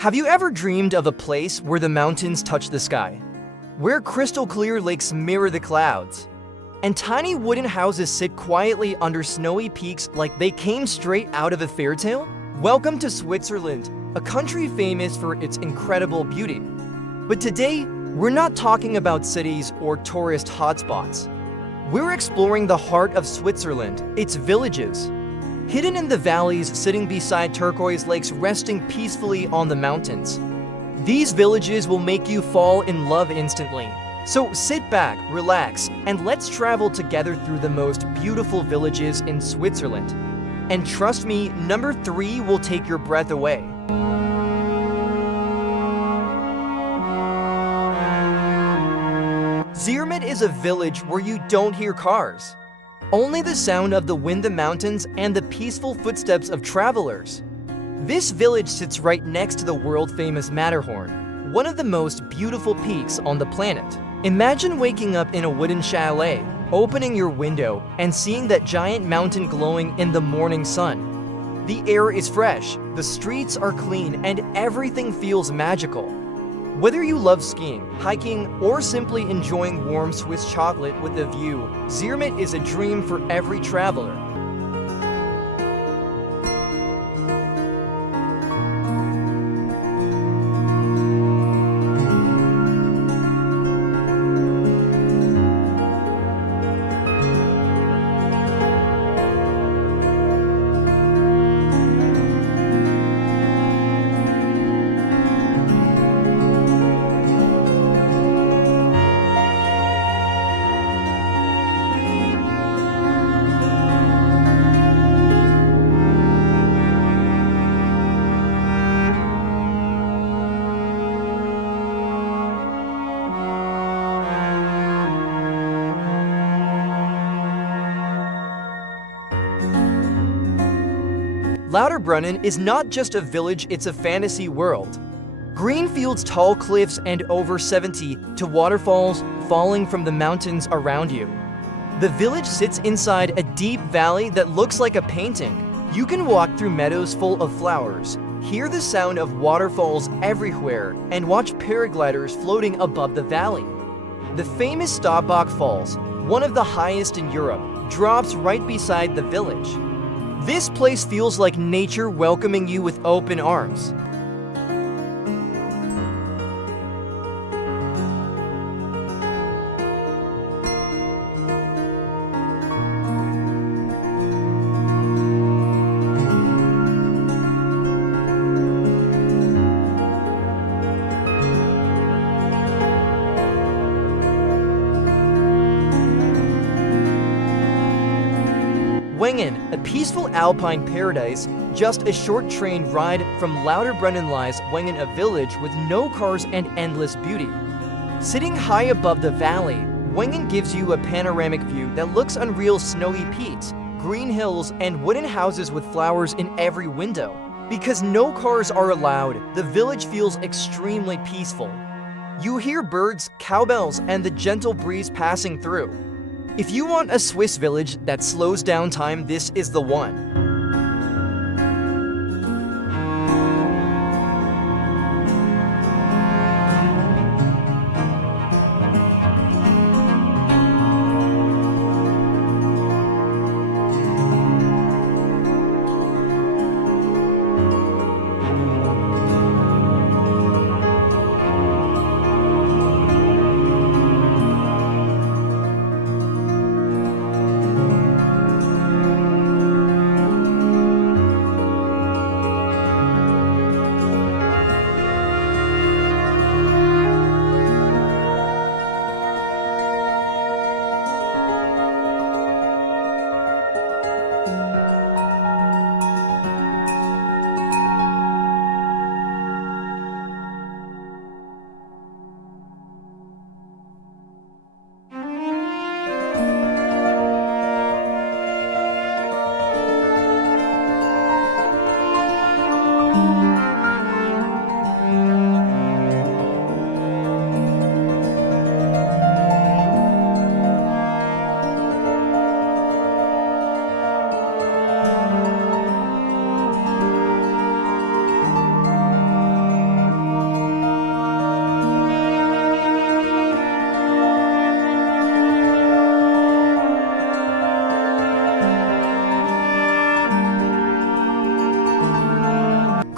Have you ever dreamed of a place where the mountains touch the sky? Where crystal clear lakes mirror the clouds? And tiny wooden houses sit quietly under snowy peaks like they came straight out of a fairy tale? Welcome to Switzerland, a country famous for its incredible beauty. But today, we're not talking about cities or tourist hotspots. We're exploring the heart of Switzerland, its villages. Hidden in the valleys, sitting beside turquoise lakes, resting peacefully on the mountains. These villages will make you fall in love instantly. So sit back, relax, and let's travel together through the most beautiful villages in Switzerland. And trust me, number 3 will take your breath away. Zermatt is a village where you don't hear cars. Only the sound of the wind, the mountains, and the peaceful footsteps of travelers. This village sits right next to the world-famous Matterhorn, one of the most beautiful peaks on the planet. Imagine waking up in a wooden chalet, opening your window, and seeing that giant mountain glowing in the morning sun. The air is fresh, the streets are clean, and everything feels magical. Whether you love skiing, hiking, or simply enjoying warm Swiss chocolate with a view, Zermatt is a dream for every traveler. Lauterbrunnen is not just a village, it's a fantasy world. Green fields, tall cliffs, and over 70 to waterfalls falling from the mountains around you. The village sits inside a deep valley that looks like a painting. You can walk through meadows full of flowers, hear the sound of waterfalls everywhere, and watch paragliders floating above the valley. The famous Staubach Falls, one of the highest in Europe, drops right beside the village. This place feels like nature welcoming you with open arms. Wengen, a peaceful alpine paradise, just a short train ride from Lauterbrunnen lies Wengen, a village with no cars and endless beauty. Sitting high above the valley, Wengen gives you a panoramic view that looks unreal: snowy peaks, green hills, and wooden houses with flowers in every window. Because no cars are allowed, the village feels extremely peaceful. You hear birds, cowbells, and the gentle breeze passing through. If you want a Swiss village that slows down time, this is the one.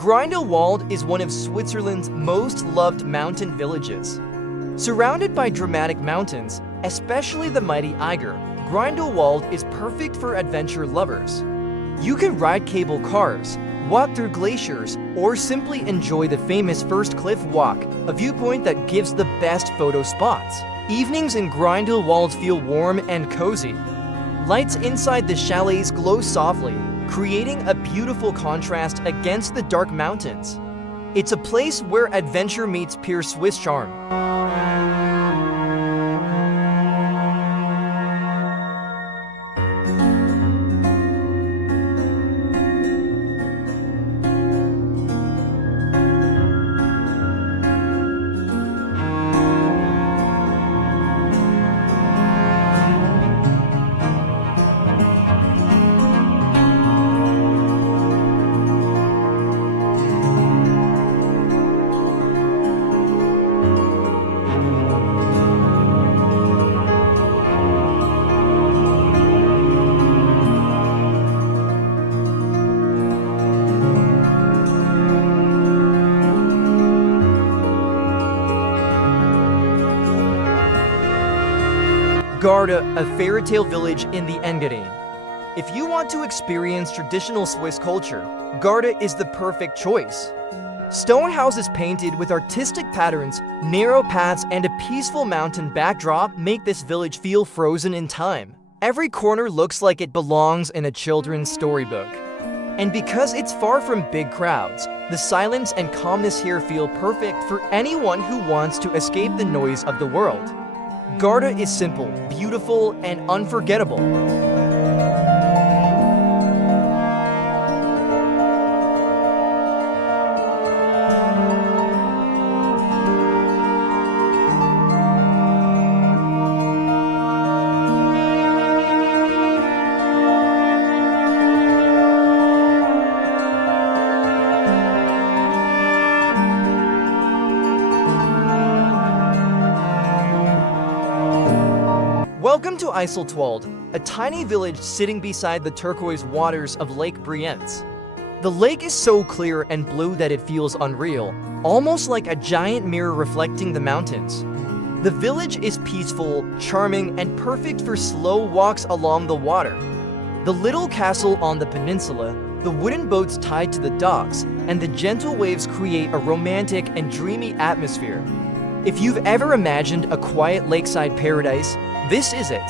Grindelwald is one of Switzerland's most loved mountain villages. Surrounded by dramatic mountains, especially the mighty Eiger, Grindelwald is perfect for adventure lovers. You can ride cable cars, walk through glaciers, or simply enjoy the famous First Cliff Walk, a viewpoint that gives the best photo spots. Evenings in Grindelwald feel warm and cozy. Lights inside the chalets glow softly, creating a beautiful contrast against the dark mountains. It's a place where adventure meets pure Swiss charm. Garda, a fairy tale village in the Engadine. If you want to experience traditional Swiss culture, Garda is the perfect choice. Stone houses painted with artistic patterns, narrow paths, and a peaceful mountain backdrop make this village feel frozen in time. Every corner looks like it belongs in a children's storybook. And because it's far from big crowds, the silence and calmness here feel perfect for anyone who wants to escape the noise of the world. Garda is simple, beautiful, and unforgettable. Welcome to Eiseltwald, a tiny village sitting beside the turquoise waters of Lake Brienz. The lake is so clear and blue that it feels unreal, almost like a giant mirror reflecting the mountains. The village is peaceful, charming, and perfect for slow walks along the water. The little castle on the peninsula, the wooden boats tied to the docks, and the gentle waves create a romantic and dreamy atmosphere. If you've ever imagined a quiet lakeside paradise, this is it.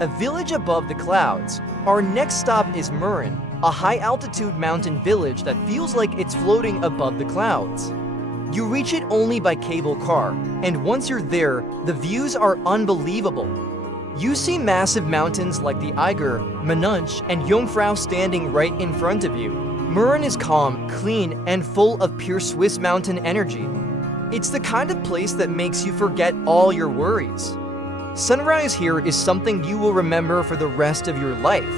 A village above the clouds. Our next stop is Mürren, a high-altitude mountain village that feels like it's floating above the clouds. You reach it only by cable car, and once you're there, the views are unbelievable. You see massive mountains like the Eiger, Menunch, and Jungfrau standing right in front of you. Mürren is calm, clean, and full of pure Swiss mountain energy. It's the kind of place that makes you forget all your worries. Sunrise here is something you will remember for the rest of your life.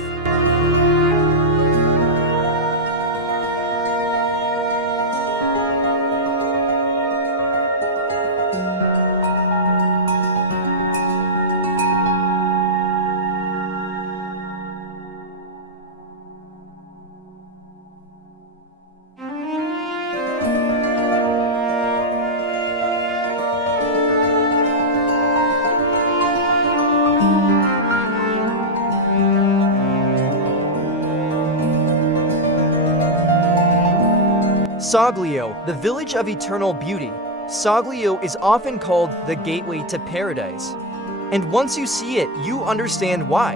Soglio, the village of eternal beauty. Soglio is often called the gateway to paradise. And once you see it, you understand why.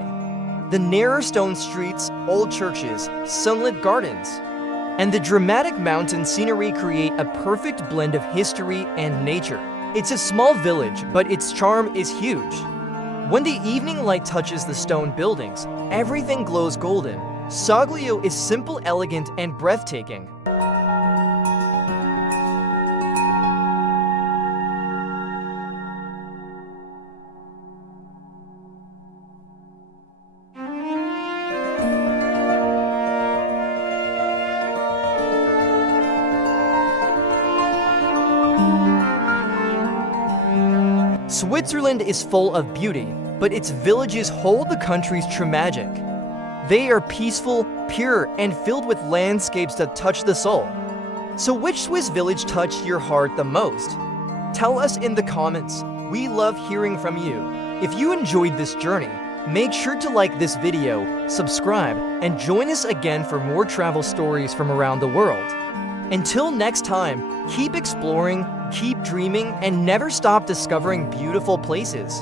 The narrow stone streets, old churches, sunlit gardens, and the dramatic mountain scenery create a perfect blend of history and nature. It's a small village, but its charm is huge. When the evening light touches the stone buildings, everything glows golden. Soglio is simple, elegant, and breathtaking. Switzerland is full of beauty, but its villages hold the country's true magic. They are peaceful, pure, and filled with landscapes that touch the soul. So which Swiss village touched your heart the most? Tell us in the comments. We love hearing from you. If you enjoyed this journey, make sure to like this video, subscribe, and join us again for more travel stories from around the world. Until next time, keep exploring, keep dreaming, and never stop discovering beautiful places.